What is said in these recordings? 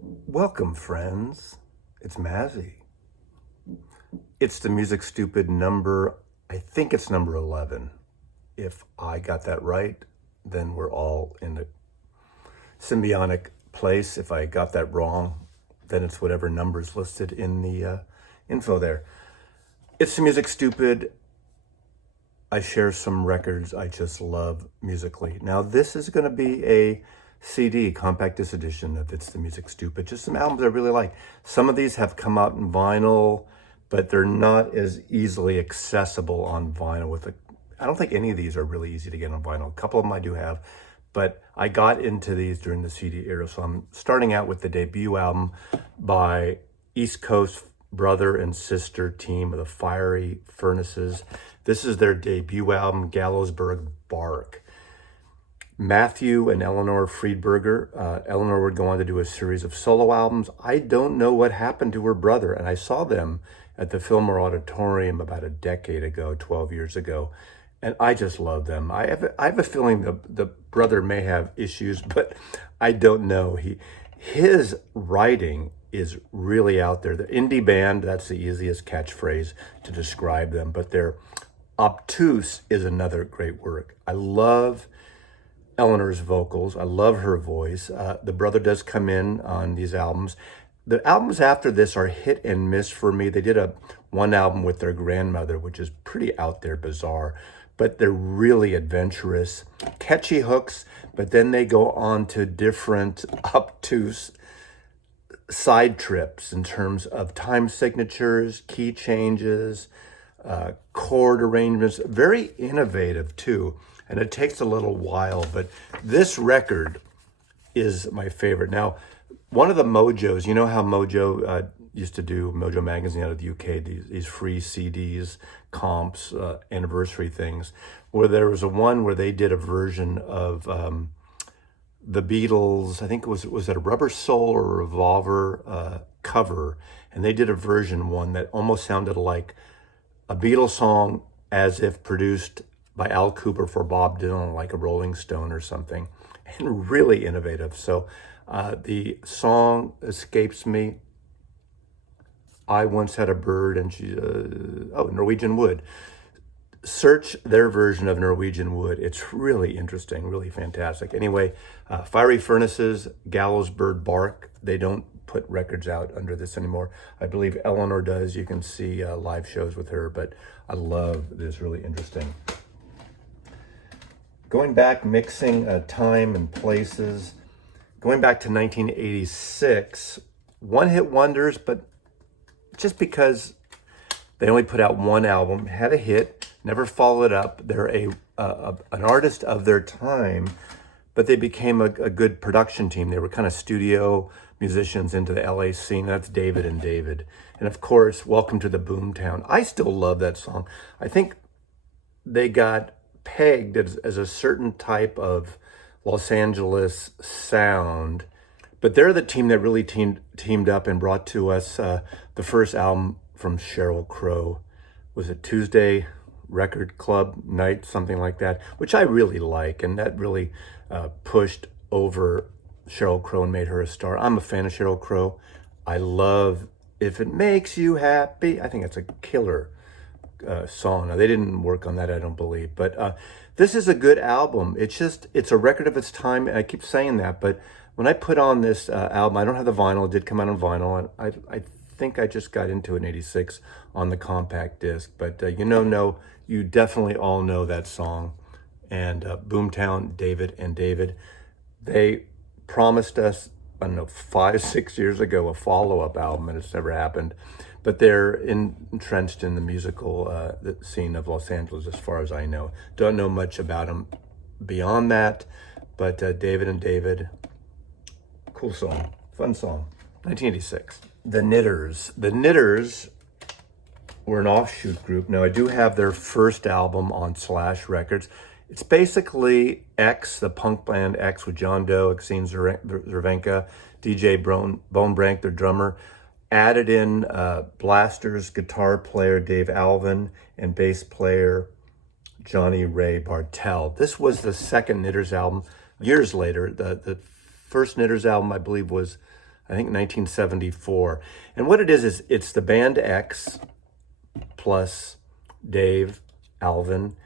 Welcome, friends. It's Mazzy. It's the Music Stupid number, I think it's number 11. If I got that right, then we're all in a symbiotic place. If I got that wrong, then it's whatever number's listed in the info there. It's the Music Stupid. I share some records I just love musically. Now, this is going to be a CD, compact disc edition of It's the Music Stupid. Just some albums I really like. Some of these have come out in vinyl, but they're not as easily accessible on vinyl. I don't think any of these are really easy to get on vinyl. A couple of them I do have, but I got into these during the CD era. So I'm starting out with the debut album by East Coast brother and sister team of the Fiery Furnaces. This is their debut album, Gallows-Berg Bark. Matthew and Eleanor Friedberger. Eleanor would go on to do a series of solo albums. I don't know what happened to her brother, and I saw them at the Fillmore Auditorium about a decade ago, 12 years ago, and I just love them. I have a feeling the brother may have issues, but I don't know. His writing is really out there. The indie band, that's the easiest catchphrase to describe them, but their obtuse is another great work. I love Eleanor's vocals. I love her voice. The brother does come in on these albums. The albums after this are hit and miss for me. They did one album with their grandmother, which is pretty out there, bizarre, but they're really adventurous, catchy hooks, but then they go on to different obtuse side trips in terms of time signatures, key changes, chord arrangements, very innovative too. And it takes a little while, but this record is my favorite. Now, one of the Mojos, you know how Mojo used to do, Mojo Magazine out of the UK, these free CDs, comps, anniversary things, where there was one where they did a version of the Beatles, I think was it a Rubber Soul or a Revolver cover, and they did a one that almost sounded like a Beatles song as if produced by Al Cooper for Bob Dylan, like a Rolling Stone or something, and really innovative. So the song escapes me. I once had a bird, and Norwegian Wood. Search their version of Norwegian Wood. It's really interesting, really fantastic. Anyway, Fiery Furnaces, Gallows-Berg Bark. They don't put records out under this anymore. I believe Eleanor does. You can see live shows with her, but I love this, really interesting. Going back, mixing time and places, going back to 1986, one-hit wonders, but just because they only put out one album, had a hit, never followed up. They're an artist of their time, but they became a good production team. They were kind of studio musicians into the LA scene. That's David and David. And of course, Welcome to the Boomtown. I still love that song. I think they got pegged as a certain type of Los Angeles sound, but they're the team that really teamed up and brought to us the first album from Sheryl Crow. Was it Tuesday Record Club Night, something like that, which I really like, and that really pushed over Sheryl Crow and made her a star. I'm a fan of Sheryl Crow. I love If It Makes You Happy. I think it's a killer song. Now, they didn't work on that, I don't believe, but this is a good album. It's a record of its time, and I keep saying that, but when I put on this album, I don't have the vinyl. It did come out on vinyl, and I think I just got into it in 86 on the compact disc, but you definitely all know that song. And Boomtown, David and David, they promised us, I don't know, 5-6 years ago, a follow-up album, and it's never happened. But they're entrenched in the musical scene of Los Angeles, as far as I know. Don't know much about them beyond that, but David and David, cool song, fun song, 1986. The Knitters. The Knitters were an offshoot group. Now, I do have their first album on Slash Records. It's basically X, the punk band X, with John Doe, Exene Cervenka, DJ Bone Brank, their drummer, added in Blasters guitar player Dave Alvin and bass player Johnny Ray Bartell. This was the second Knitters album. Years later, the first Knitters album, I believe, was I think 1974. And what it is it's the band X plus Dave Alvin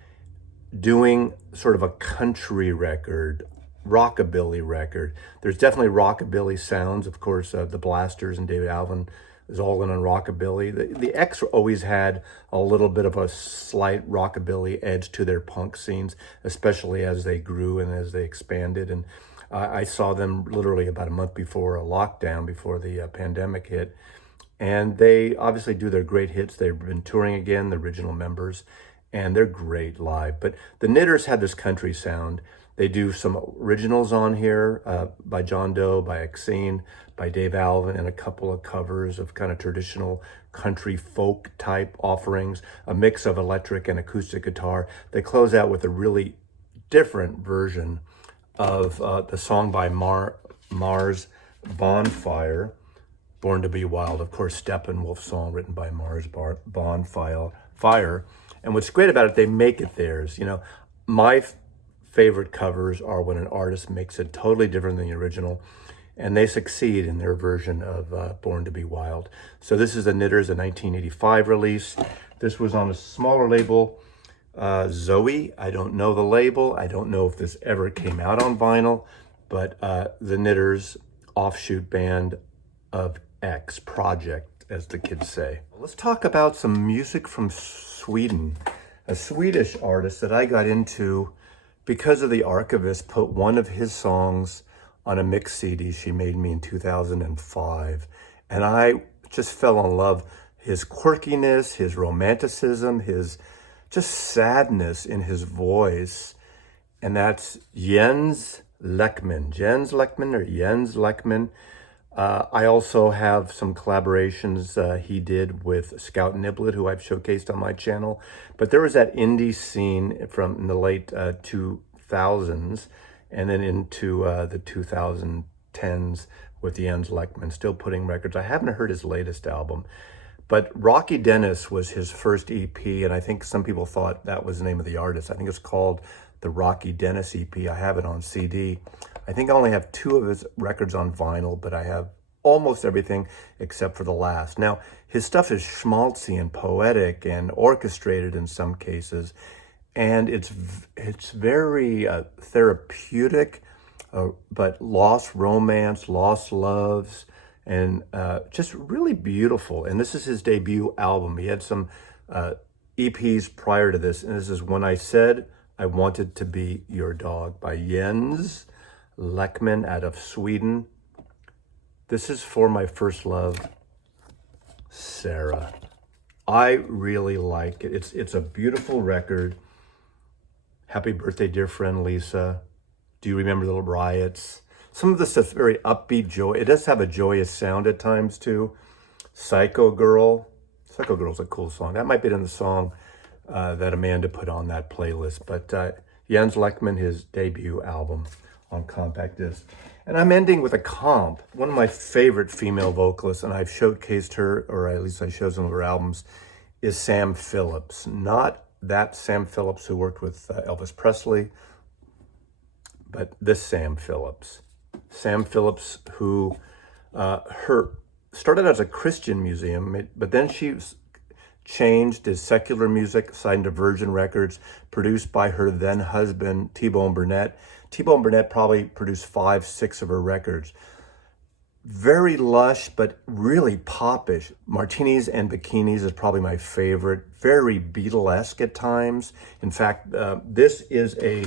doing sort of a country record, rockabilly record. There's definitely rockabilly sounds. Of course, the Blasters and David Alvin is all in on rockabilly. The X always had a little bit of a slight rockabilly edge to their punk scenes, especially as they grew and as they expanded. And I saw them literally about a month before a lockdown, before the pandemic hit. And they obviously do their great hits. They've been touring again, the original members, and they're great live. But the Knitters had this country sound. They do some originals on here by John Doe, by Exene, by Dave Alvin, and a couple of covers of kind of traditional country folk type offerings, a mix of electric and acoustic guitar. They close out with a really different version of the song by Mars, Bonfire, Born to Be Wild. Of course, Steppenwolf's song written by Mars Bonfire. And what's great about it, they make it theirs. You know, my favorite covers are when an artist makes it totally different than the original, and they succeed in their version of Born to Be Wild. So this is the Knitters, a 1985 release. This was on a smaller label, Zoe. I don't know the label. I don't know if this ever came out on vinyl, but the Knitters, offshoot band of X, Project, as the kids say. Let's talk about some music from Sweden, a Swedish artist that I got into because of the archivist put one of his songs on a mix CD she made me in 2005. And I just fell in love. His quirkiness, his romanticism, his just sadness in his voice. And that's Jens Lekman. Jens Lekman. I also have some collaborations he did with Scout Niblett, who I've showcased on my channel. But there was that indie scene from in the late 2000s and then into the 2010s with Jens Lekman, still putting records. I haven't heard his latest album. But Rocky Dennis was his first EP, and I think some people thought that was the name of the artist. I think it's called the Rocky Dennis EP. I have it on CD. I think I only have 2 of his records on vinyl, but I have almost everything except for the last. Now, his stuff is schmaltzy and poetic and orchestrated in some cases, and it's very therapeutic, but lost romance, lost loves, and just really beautiful. And this is his debut album. He had some EPs prior to this, and this is When I Said I Wanted to Be Your Dog by Jens Lekman out of Sweden. This is for my first love, Sarah. I really like it. It's a beautiful record. Happy birthday, dear friend Lisa. Do you remember the riots? Some of the stuff's very upbeat, joy. It does have a joyous sound at times too. Psycho Girl. Psycho Girl's a cool song. That might be in the song that Amanda put on that playlist. But Jens Lekman, his debut album on compact disc. And I'm ending with a comp. One of my favorite female vocalists, and I've showcased her, or at least I showed some of her albums, is Sam Phillips. Not that Sam Phillips who worked with Elvis Presley, but this Sam Phillips. Sam Phillips, who started as a Christian museum, but then she changed, did secular music, signed to Virgin Records, produced by her then husband, T-Bone Burnett. T-Bone Burnett probably produced 5, 6 of her records. Very lush, but really popish. Martinis and Bikinis is probably my favorite. Very Beatlesque at times. In fact, this is a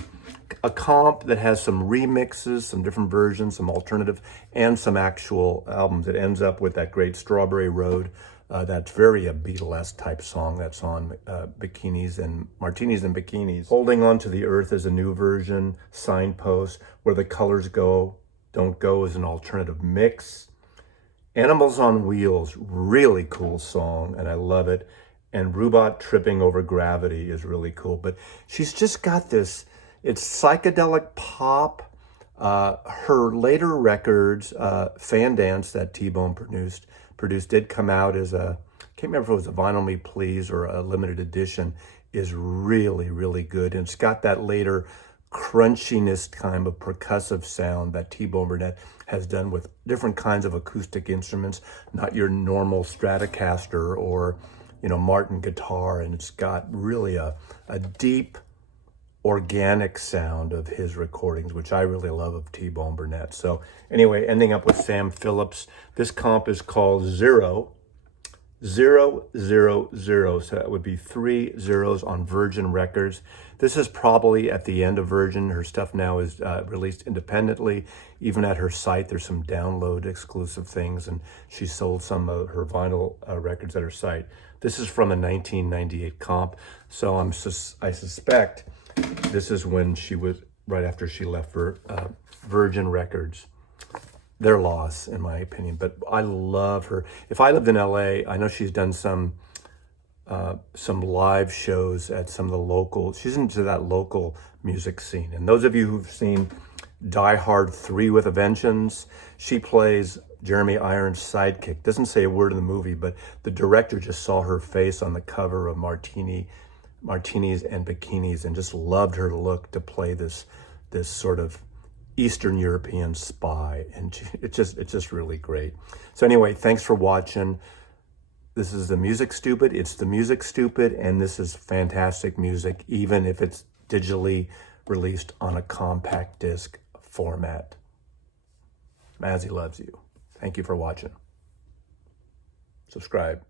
comp that has some remixes, some different versions, some alternative, and some actual albums. It ends up with that great Strawberry Road. That's very a Beatlesque type song that's on Bikinis and Martinis and Bikinis. Holding On to the Earth is a new version. Signpost, Where the Colors Go, Don't Go is an alternative mix. Animals on Wheels, really cool song, and I love it. And Robot Tripping Over Gravity is really cool. But she's just got this, it's psychedelic pop. Her later records, Fan Dance, that T-Bone produced did come out as a, I can't remember if it was a Vinyl Me Please or a limited edition, is really, really good. And it's got that later crunchiness kind of percussive sound that T-Bone Burnett has done with different kinds of acoustic instruments, not your normal Stratocaster or, Martin guitar. And it's got really a deep, organic sound of his recordings, which I really love of T-Bone Burnett. So anyway, ending up with Sam Phillips. This comp is called 0, 0, 0, 0. So that would be 3 zeros on Virgin Records. This is probably at the end of Virgin. Her stuff now is released independently. Even at her site, there's some download exclusive things, and she sold some of her vinyl records at her site. This is from a 1998 comp. So I suspect this is when she was, right after she left for Virgin Records. Their loss, in my opinion, but I love her. If I lived in LA, I know she's done some live shows at some of the local, she's into that local music scene. And those of you who've seen Die Hard 3 with a Vengeance, she plays Jeremy Irons' sidekick. Doesn't say a word in the movie, but the director just saw her face on the cover of Martinis and Bikinis and just loved her look to play this sort of Eastern European spy, and it's just really great. So anyway, thanks for watching. This is The Music Stupid. It's The Music Stupid, and this is fantastic music, even if it's digitally released on a compact disc format. Mazzy loves you. Thank you for watching. Subscribe.